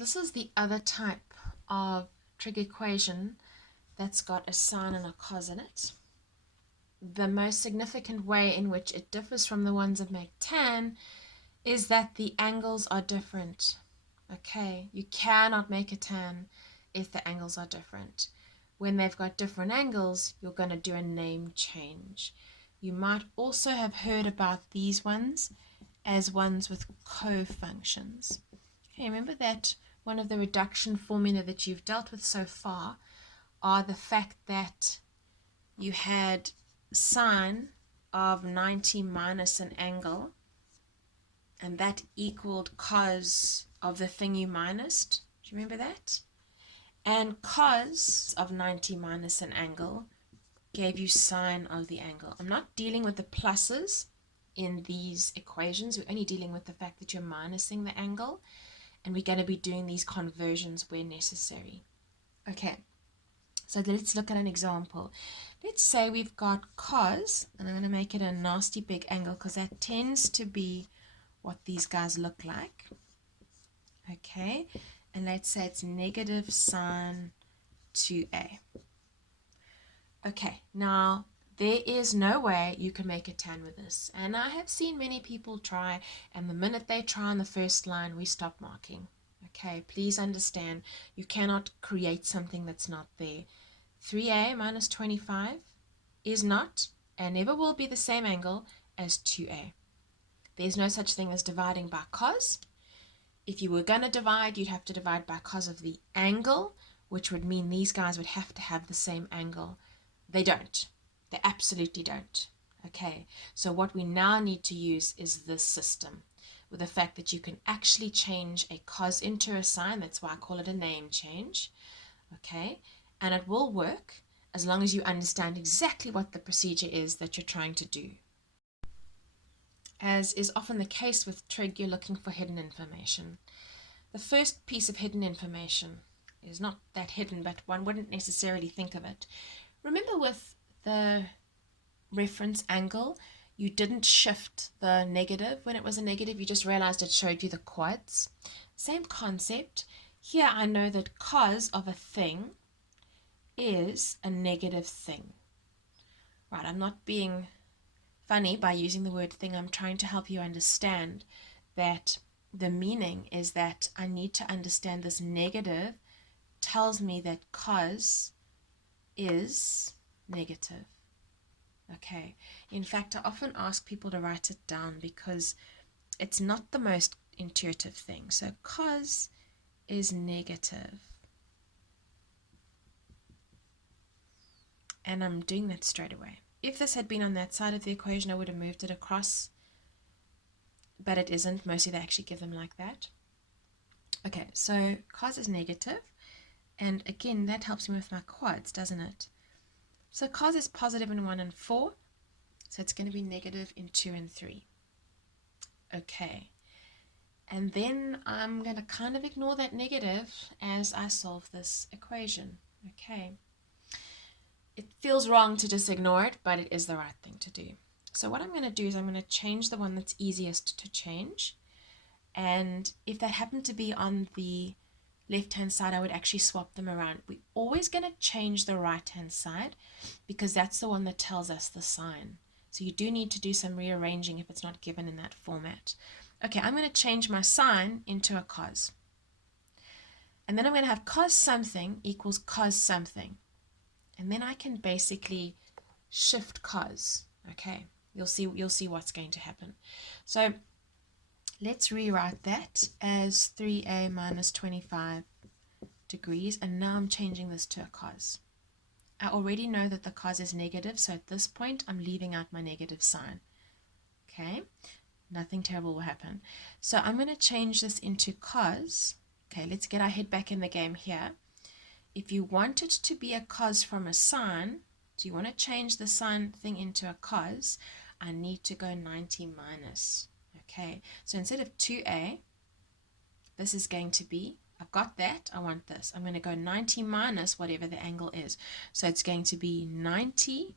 This is the other type of trig equation that's got a sine and a cos in it. The most significant way in which it differs from the ones that make tan is that the angles are different. Okay, you cannot make a tan if the angles are different. When they've got different angles, you're going to do a name change. You might also have heard about these ones as ones with co-functions. Okay, remember that one of the reduction formula that you've dealt with so far are the fact that you had sine of 90 minus an angle, and that equaled cos of the thing you minused. Do you remember that? And cos of 90 minus an angle gave you sine of the angle. I'm not dealing with the pluses in these equations. We're only dealing with the fact that you're minusing the angle, and we're going to be doing these conversions where necessary. Okay, so let's look at an example. Let's say we've got cos, and I'm going to make it a nasty big angle because that tends to be what these guys look like. Okay, and let's say it's negative sine 2a. Okay, now there is no way you can make a tan with this, and I have seen many people try, and the minute they try on the first line, we stop marking. Okay, please understand, you cannot create something that's not there. 3a minus 25 is not and never will be the same angle as 2a. There's no such thing as dividing by cos. If you were going to divide, you'd have to divide by cos of the angle, which would mean these guys would have to have the same angle. They don't. They absolutely don't. Okay, so what we now need to use is this system, with the fact that you can actually change a cos into a sine. That's why I call it a name change. Okay, and it will work as long as you understand exactly what the procedure is that you're trying to do. As is often the case with trig, you're looking for hidden information. The first piece of hidden information is not that hidden, but one wouldn't necessarily think of it. Remember with the reference angle, you didn't shift the negative when it was a negative, you just realized it showed you the quads. Same concept. Here I know that cos of a thing is a negative thing. Right, I'm not being funny by using the word thing. I'm trying to help you understand that the meaning is that I need to understand this negative tells me that cos is negative. Okay, in fact, I often ask people to write it down because it's not the most intuitive thing. So cos is negative. And I'm doing that straight away. If this had been on that side of the equation, I would have moved it across, but it isn't. Mostly they actually give them like that. Okay, so cos is negative, and again, that helps me with my quads, doesn't it? So cos is positive in 1 and 4, so it's going to be negative in 2 and 3. Okay, and then I'm going to kind of ignore that negative as I solve this equation. Okay. It feels wrong to just ignore it, but it is the right thing to do. So what I'm going to do is I'm going to change the one that's easiest to change. And if that happened to be on the left-hand side, I would actually swap them around. We're always going to change the right-hand side because that's the one that tells us the sign. So you do need to do some rearranging if it's not given in that format. Okay, I'm going to change my sign into a cos. And then I'm going to have cos something equals cos something. And then I can basically shift cos. Okay, you'll see what's going to happen. So let's rewrite that as 3a minus 25 degrees, and now I'm changing this to a cos. I already know that the cos is negative, so at this point I'm leaving out my negative sign. Okay, nothing terrible will happen. So I'm going to change this into cos. Okay, let's get our head back in the game here. If you want it to be a cos from a sine, so you want to change the sine thing into a cos, I need to go 90 minus. Okay, so instead of 2a, this is going to be, I've got that, I want this. I'm going to go 90 minus whatever the angle is. So it's going to be 90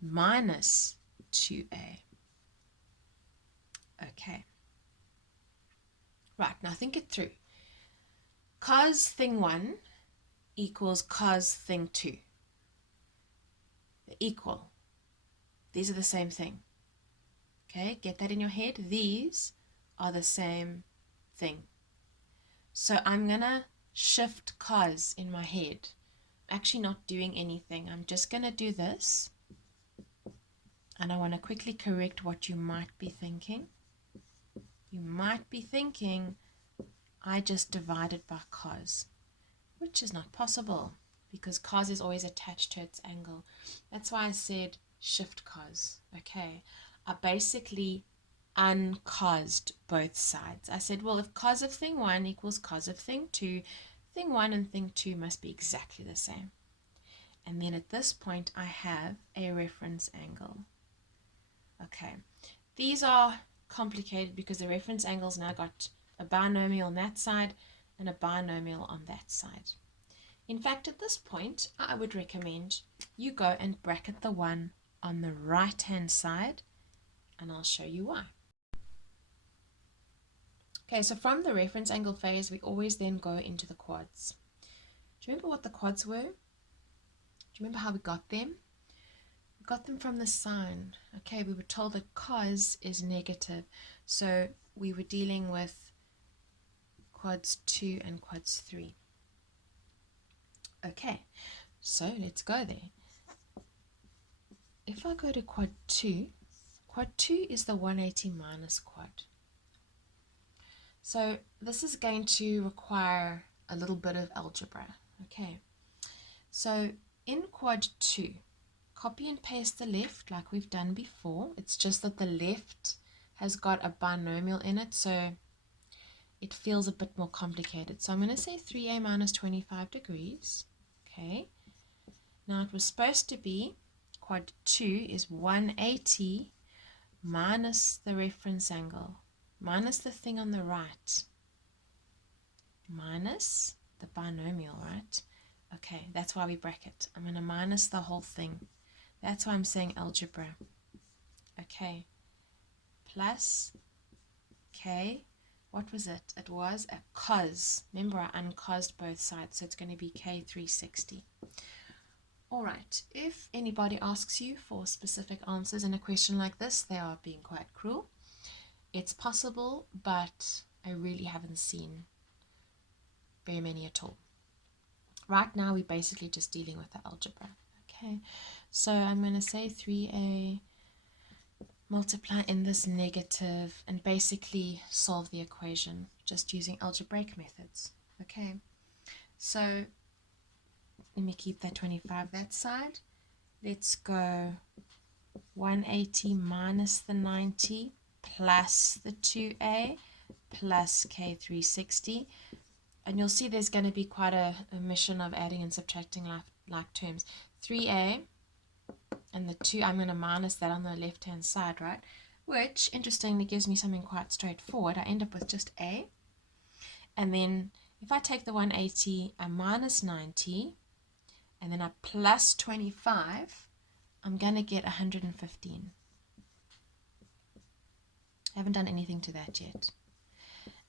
minus 2a. Okay. Right, now think it through. cos thing 1 equals cos thing 2. They're equal. These are the same thing. Okay, get that in your head. These are the same thing. So I'm going to shift cos in my head. I'm actually not doing anything. I'm just going to do this. And I want to quickly correct what you might be thinking. You might be thinking, I just divided by cos, which is not possible because cos is always attached to its angle. That's why I said shift cos. Okay, I basically uncosed both sides. I said, well, if cos of thing 1 equals cos of thing 2, thing 1 and thing 2 must be exactly the same. And then at this point, I have a reference angle. Okay, these are complicated because the reference angle's now got a binomial on that side and a binomial on that side. In fact, at this point, I would recommend you go and bracket the one on the right-hand side, and I'll show you why. Okay, so from the reference angle phase, we always then go into the quads. Do you remember what the quads were? Do you remember how we got them? We got them from the sign. Okay, we were told that cos is negative, so we were dealing with quads 2 and quads 3. Okay, so let's go there. If I go to quad 2 is the 180 minus quad. So this is going to require a little bit of algebra. Okay, so in quad 2, copy and paste the left like we've done before. It's just that the left has got a binomial in it, so it feels a bit more complicated. So I'm going to say 3a minus 25 degrees. Okay, now it was supposed to be quad 2 is 180 minus the reference angle, minus the thing on the right, minus the binomial, right? Okay, that's why we bracket. I'm going to minus the whole thing. That's why I'm saying algebra. Okay, plus, okay, what was it? It was a cos. Remember, I uncosed both sides, so it's going to be K360. All right, if anybody asks you for specific answers in a question like this, they are being quite cruel. It's possible, but I really haven't seen very many at all. Right now, we're basically just dealing with the algebra. Okay, so I'm going to say 3a multiply in this negative and basically solve the equation just using algebraic methods. Okay, so let me keep that 25 that side. Let's go 180 minus the 90 plus the 2a plus K360. And you'll see there's going to be quite a mission of adding and subtracting like terms. 3a and the 2, I'm going to minus that on the left-hand side, right? Which, interestingly, gives me something quite straightforward. I end up with just a. And then if I take the 180, I minus 90, and then I plus 25, I'm going to get 115. I haven't done anything to that yet.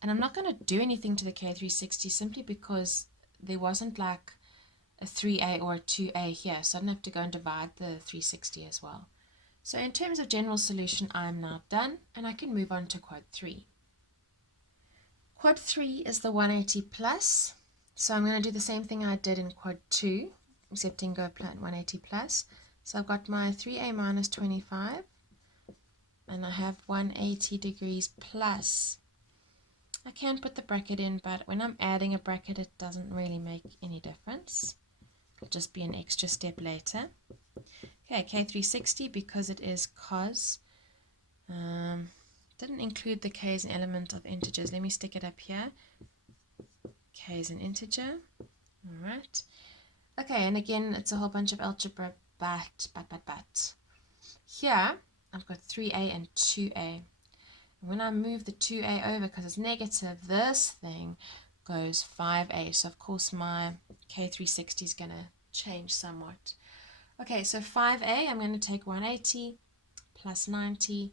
And I'm not going to do anything to the K360 simply because there wasn't like a 3a or a 2a here, so I don't have to go and divide the 360 as well. So in terms of general solution, I'm now done, and I can move on to quad 3. Quad 3 is the 180 plus, so I'm going to do the same thing I did in quad 2, excepting go 180 plus. So I've got my 3a minus 25, and I have 180 degrees plus. I can put the bracket in, but when I'm adding a bracket, it doesn't really make any difference. It'll just be an extra step later. Okay, K360, because it is cos. Didn't include the k as an element of integers. Let me stick it up here. K is an integer. All right. Okay, and again, it's a whole bunch of algebra, but. Here, I've got 3a and 2a. And when I move the 2a over, because it's negative, this thing goes 5a. So, of course, my K360 is going to change somewhat. Okay, so 5a, I'm going to take 180 plus 90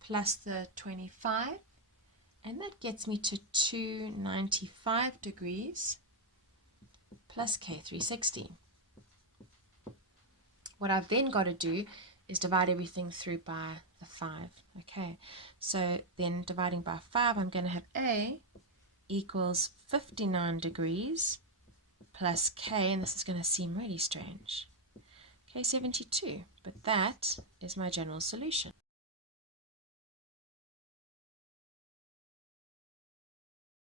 plus the 25. And that gets me to 295 degrees plus K360. What I've then got to do is divide everything through by the 5. Okay, so then dividing by 5, I'm going to have A equals 59 degrees plus K, and this is going to seem really strange, K72, but that is my general solution.